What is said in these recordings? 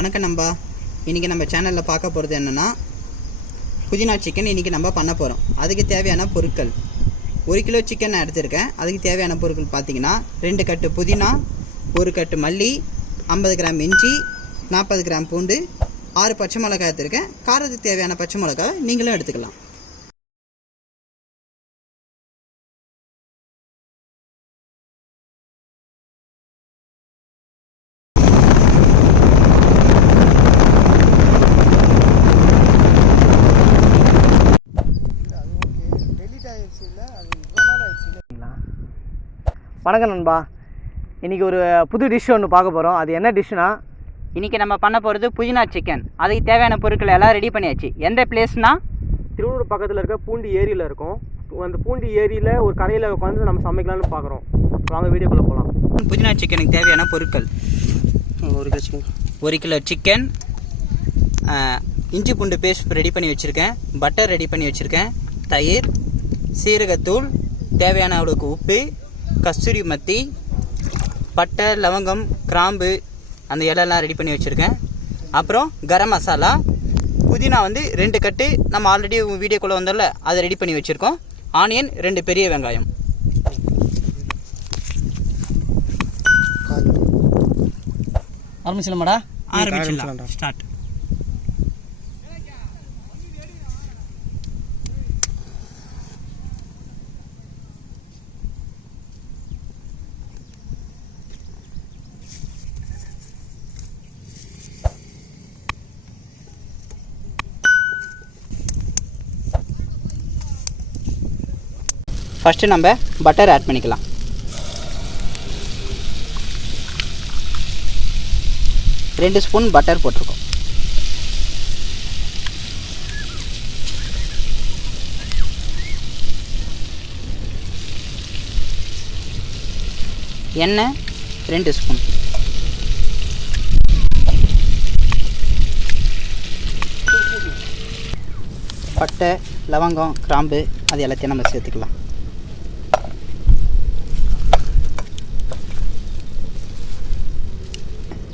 வணக்கம் நண்பா. இன்றைக்கி நம்ம சேனலில் பார்க்க போகிறது என்னென்னா புதினா சிக்கன் இன்றைக்கி நம்ம பண்ண போகிறோம். அதுக்கு தேவையான பொருட்கள் 1 கிலோ சிக்கன் நான் எடுத்திருக்கேன். அதுக்கு தேவையான பொருட்கள் பார்த்திங்கன்னா 2 கட்டு புதினா, 1 கட்டு மல்லி, 50 கிராம் இஞ்சி, 40 கிராம் பூண்டு, 6 பச்சை மிளகாய் எடுத்திருக்கேன். காரத்துக்கு தேவையான பச்சை மிளகாய் நீங்களும் எடுத்துக்கலாம். வணக்கம் நண்பா. இன்றைக்கி ஒரு புது டிஷ் ஒன்று பார்க்க போகிறோம். அது என்ன டிஷ்னா, இன்றைக்கி நம்ம பண்ண போகிறது புதினா சிக்கன். அதுக்கு தேவையான பொருட்கள் எல்லாம் ரெடி பண்ணியாச்சு. எந்த பிளேஸ்னால் திருவள்ளூர் பக்கத்தில் இருக்க பூண்டி ஏரியில் இருக்கும். அந்த பூண்டி ஏரியில் ஒரு கடையில் உட்காந்து நம்ம சமைக்கலாம்னு பார்க்குறோம். வாங்க வீடியோக்குள்ளே போகலாம். புதினா சிக்கனுக்கு தேவையான பொருட்கள் 1 கிலோ சிக்கன், இஞ்சி பூண்டு பேஸ்ட் ரெடி பண்ணி வச்சுருக்கேன், பட்டர் ரெடி பண்ணி வச்சுருக்கேன், தயிர், சீரகத்தூள், தேவையான அளவுக்கு உப்பு, கஸ்தூரி மத்தி, பட்டை, லவங்கம், கிராம்பு, அந்த இலையெல்லாம் ரெடி பண்ணி வச்சுருக்கேன். அப்புறம் கரம் மசாலா, புதினா 2 கட்டு நம்ம ஆல்ரெடி வீடியோக்குள்ளே வந்தோம்ல, அதை ரெடி பண்ணி வச்சுருக்கோம். ஆனியன் 2 பெரிய வெங்காயம். ஆரம்பிச்சிடலாமாடா? ஆரம்பிச்சிடலாம். ஸ்டார்ட். ஃபஸ்ட்டு நம்ம பட்டர் ஆட் பண்ணிக்கலாம். ரெண்டு ஸ்பூன் பட்டர் போட்டிருக்கோம். எண்ணெய் 2 ஸ்பூன். பட்டை, லவங்கம், கிராம்பு, அது எல்லாத்தையும் நம்ம சேர்த்துக்கலாம்.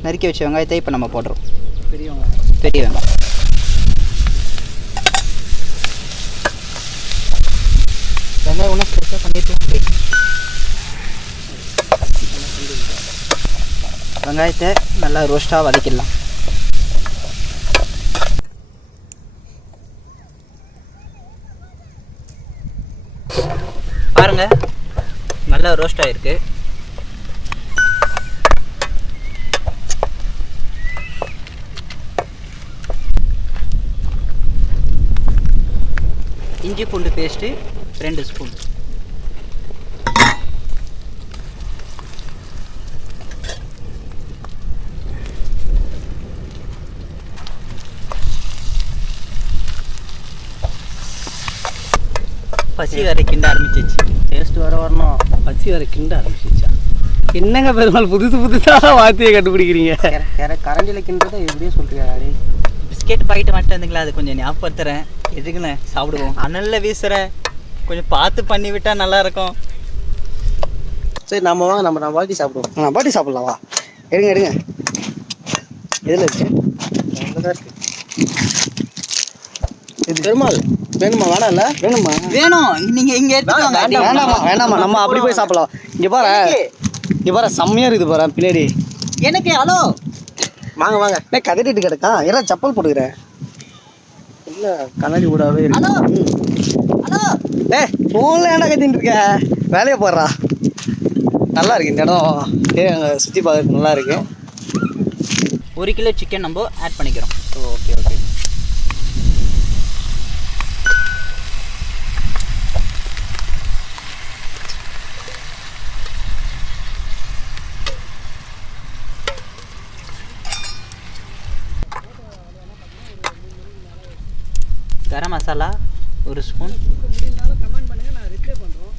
நறுக்கி வச்ச வெங்காயத்தை இப்போ நம்ம போடுறோம். பெரிய வெங்காயம். வெங்காயம் ஒன்றும் ஸ்பெஷலாக பண்ணிட்டு வெங்காயத்தை நல்லா ரோஸ்ட்டாக வதக்கிடலாம். பாருங்கள், நல்லா ரோஸ்ட் ஆகிருக்கு. இஞ்சி பூண்டு பேஸ்ட்டு 2 ஸ்பூன். பசி வரை கிண்ட ஆரம்பிச்சிச்சு. டேஸ்ட் வரணும். பசி வரை கிண்ட ஆரம்பிச்சிச்சா? என்னங்க பெருமாள் புதுசாக வார்த்தையை கண்டுபிடிக்கிறீங்க? கரண்டியில் கிண்டதை எப்படியே சொல்கிறீங்க? பிஸ்கெட் பாக்கெட் மட்டும் இருந்துங்களா, அது கொஞ்சம் ஞாபகப்படுத்துகிறேன். எதுக்குண்ணே சாப்பிடுவோம். அனலில் வீசுகிற கொஞ்சம் பார்த்து பண்ணி விட்டால் நல்லாயிருக்கும். சரி, நம்ம வாங்க, நம்ம பாட்டி சாப்பிடுவோம். பாட்டி சாப்பிட்லாம், வா. எடுங்க. எதில் இருக்கு? இது பெருமாள் வேணுமா? வேணாம் இல்லை? வேணுமா? வேணும். நீங்கள் இங்கே எடுத்துக்கோங்க. வேணாமா, நம்ம அப்படி போய் சாப்பிடலாம். இங்கே பாரு செம்மையாக இருக்குது பாரு பின்னாடி. எனக்கு ஹலோ வாங்க. கதறிட்டு கிடக்கா. எல்லாம் செப்பல் போட்டுக்கிறேன். இல்லை, கண்ணாடி கூடாவே ஹலோ. ஃபோனில் ஏன்டா கத்தின்னு இருக்க? வேலையை போடுறா. நல்லா இருக்கு இந்த இடம். அங்கே சுற்றி பார்க்கறதுக்கு நல்லா இருக்கு. 1 கிலோ சிக்கன் நம்ம ஆட் பண்ணிக்கிறோம். Okay. Garam masala 1 spoon. Comment பண்ணுங்க, நான் ரிப்ளை பண்ணுறோம்.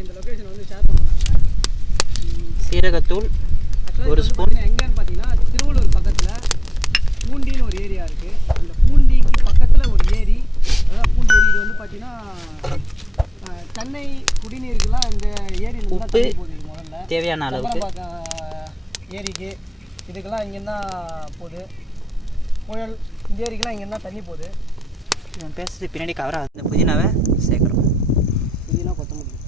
இந்த லொக்கேஷன் ஷேர் பண்ணுவாங்க. சீரகத்தூள் 1 ஸ்பூன். எங்கன்னு பார்த்தீங்கன்னா திருவள்ளூர் பக்கத்தில் பூண்டின்னு ஒரு ஏரியா இருக்குது. அந்த பூண்டிக்கு பக்கத்தில் ஒரு ஏரி, அதாவது பூண்டி ஏரி. இது பார்த்தீங்கன்னா சென்னை குடிநீருக்குலாம் இந்த ஏரி உப்பு தேவையான அளவுக்கு ஏரிக்கு இதுக்கெல்லாம் இங்கேன்னா போகுது. புயல் இந்த ஏரிக்கெல்லாம் இங்கேருந்தா தண்ணி போகுது. இவன் பேசுறது பின்னாடி கவர் ஆகுது. இந்த புதினாவை சேர்க்குறோம். புதினா கொத்தமல்லி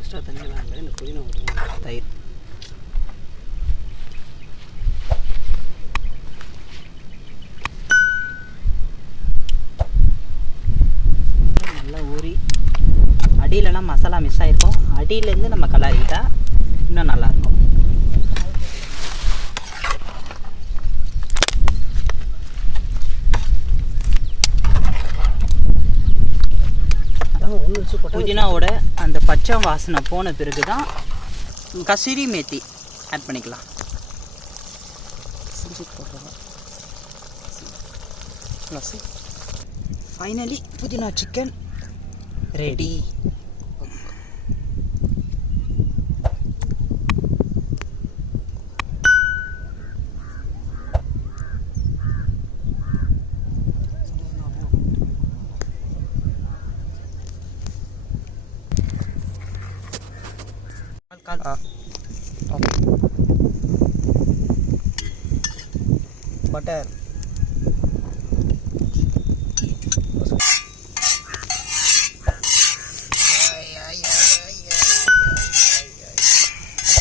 எக்ஸ்ட்ரா தண்ணியெல்லாம் இல்லை. இந்த புதினா ஊற்றணும். தயிர் நல்லா ஊறி அடியிலலாம் மசாலா மிஸ் ஆகிருக்கும். அடியிலேருந்து நம்ம கலாரிக்கிட்டா இன்னும் நல்லாயிருக்கும். புதினாவோட அந்த பச்சை வாசனை போன பிறகு தான் கசூரி மேத்தி ஆட் பண்ணிக்கலாம். ஃபைனலி புதினா சிக்கன் ரெடி. பட்டர்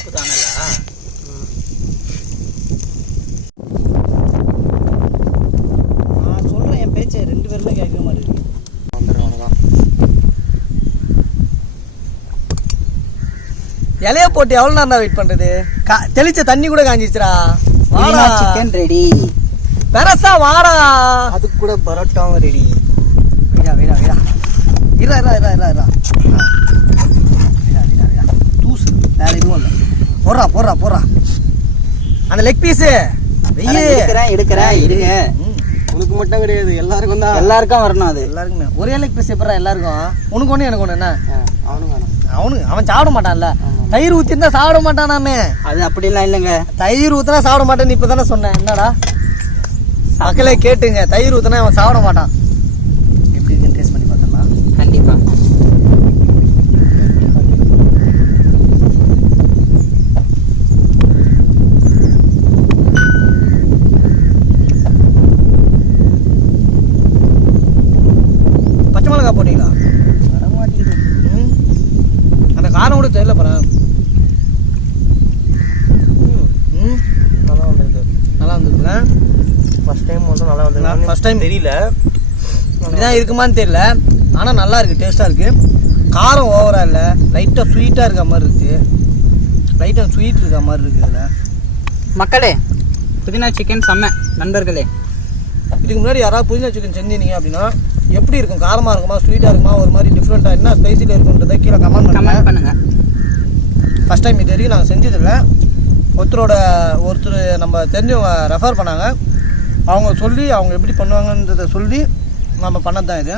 புதானலா நான் சொல்கிறேன், என் பேச்சை 2 பேருமே கேட்க மாட்டேங்குது. இலைய போட்டு எவ்வளோ நேரம் வெயிட் பண்ணுறது? தெளிச்ச தண்ணி கூட காஞ்சிச்சுரா. வாடா சிக்கன் ரெடி. பெரசா வாடா. அது கூட பரோட்டாவும் ரெடி. வீடா வீடா வீடா இரா இரா இரா இரா இரா வீடா வீடா வீடா தூசு வேற எதுவும் இல்லை. போடுறா போடுறா போடுறா அந்த லெக் பீஸு எடுக்கிறேன் இருங்க. உனக்கு மட்டும் கிடையாது, எல்லாருக்கும் தான். எல்லாருக்கும் வரணும். அது எல்லாருக்குமே ஒரே லெக் பீஸ் எப்படா எல்லாருக்கும்? உனக்கு ஒன்று எனக்கு ஒன்று. என்ன அவனும் வேணும். அவன் சாப்பிட மாட்டான்ல. தயிர் ஊற்றிருந்தா சாப்பிட மாட்டானாமே. அது அப்படிலாம் இல்லைங்க. தயிர் ஊற்றினா சாப்பிட மாட்டேன்னு இப்போ தானே சொன்னேன். என்னடா மக்களே கேட்டுங்க, தயிர் ஊற்றினா அவன் சாப்பிட மாட்டான். எப்படி இருக்குன்னு டேஸ்ட் பண்ணி பார்த்தோம்னா கண்டிப்பா பச்சை மிளகா போட்டீங்களா? வரமாட்டேங்குது. அந்த காரம் கூட தெரியல பாரு. நல்லா வந்துருக்கு. நல்லா வந்துருக்குல்ல? ஃபஸ்ட் டைம் வந்து நல்லா வந்து ஃபஸ்ட் டைம் தெரியல, இப்படிதான் இருக்குமான்னு தெரியல. ஆனால் நல்லா இருக்குது, டேஸ்ட்டாக இருக்குது. காரம் ஓவராக இல்லை, லைட்டாக ஸ்வீட்டாக இருக்க மாதிரி இருக்குது. லைட்டாக ஸ்வீட் இருக்க மாதிரி இருக்குது இதில். மக்களே, புதினா சிக்கன் செம்ம. நண்பர்களே, இதுக்கு முன்னாடி யாராவது புதினா சிக்கன் செஞ்சீங்க அப்படின்னா எப்படி இருக்கும்? காரமாக இருக்குமா, ஸ்வீட்டாக இருக்குமா, ஒரு மாதிரி டிஃப்ரெண்ட்டாக என்ன ஸ்பைசியில் இருக்குன்றதை கீழே கமெண்ட் பண்ணுங்க. ஃபஸ்ட் டைம் இது வரைக்கும் நாங்கள் செஞ்சதில்லை. ஒருத்தர் நம்ம தெரிஞ்சவங்க ரெஃபர் பண்ணாங்க. அவங்க சொல்லி அவங்க எப்படி பண்ணுவாங்கன்றதை சொல்லி நம்ம பண்ணது தான் இது.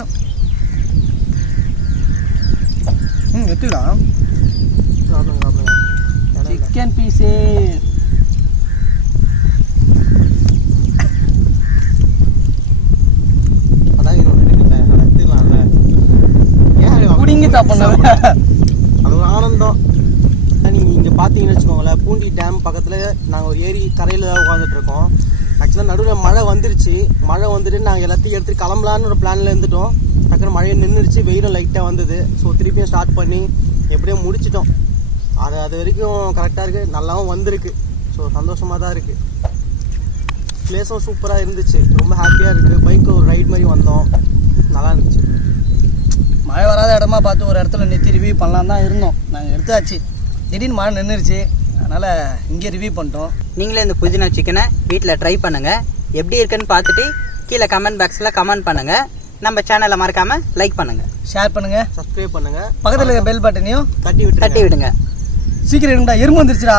எடுத்துக்கலாம். சிக்கன் பீஸு குடிங்கி சாப்பிடணும். அது ஒரு ஆனந்தம். நீங்கள் இங்கே பார்த்தீங்கன்னு வச்சுக்கோங்களேன், பூண்டி டேம் பக்கத்தில் நாங்கள் ஒரு ஏரி கரையில் தான் உட்காந்துட்டு இருக்கோம். ஆக்சுவலாக நடுவில் மழை வந்துருச்சு. மழை வந்துட்டு நாங்கள் எல்லாத்தையும் எடுத்துகிட்டு கிளம்பலான்னு ஒரு பிளானில் இருந்துட்டோம். டக்குனு மழையை நின்றுடுச்சு, வெயிலும் லைட்டாக வந்தது. ஸோ திருப்பியும் ஸ்டார்ட் பண்ணி எப்படியோ முடிச்சிட்டோம். அது வரைக்கும் கரெக்டாக இருக்குது, நல்லாவும் வந்திருக்கு. ஸோ சந்தோஷமாக தான் இருக்குது. பிளேஸும் சூப்பராக இருந்துச்சு, ரொம்ப ஹாப்பியாக இருக்குது. பைக்கு ஒரு ரைட் மாதிரி வந்தோம், நல்லா இருந்துச்சு. மழை வராத இடமா பார்த்து ஒரு இடத்துல நிறுத்தி ரிவ்யூ பண்ணலாம் தான் இருந்தோம். நாங்கள் எடுத்தாச்சு, திடீர்னு மழை நின்றுருச்சு. அதனால் இங்கே ரிவ்யூ பண்ணிட்டோம். நீங்களே இந்த புதினா சிக்கனை வீட்டில் ட்ரை பண்ணுங்கள். எப்படி இருக்குன்னு பார்த்துட்டு கீழே கமெண்ட் பாக்ஸில் கமெண்ட் பண்ணுங்கள். நம்ம சேனலை மறக்காமல் லைக் பண்ணுங்கள், ஷேர் பண்ணுங்க, சப்ஸ்கிரைப் பண்ணுங்க, பக்கத்தில் இருக்க பெல் பட்டனையும் தட்டி விட்டு தட்டி விடுங்க. சீக்கிரம் இருங்கடா, எறும்பு வந்துருச்சுடா.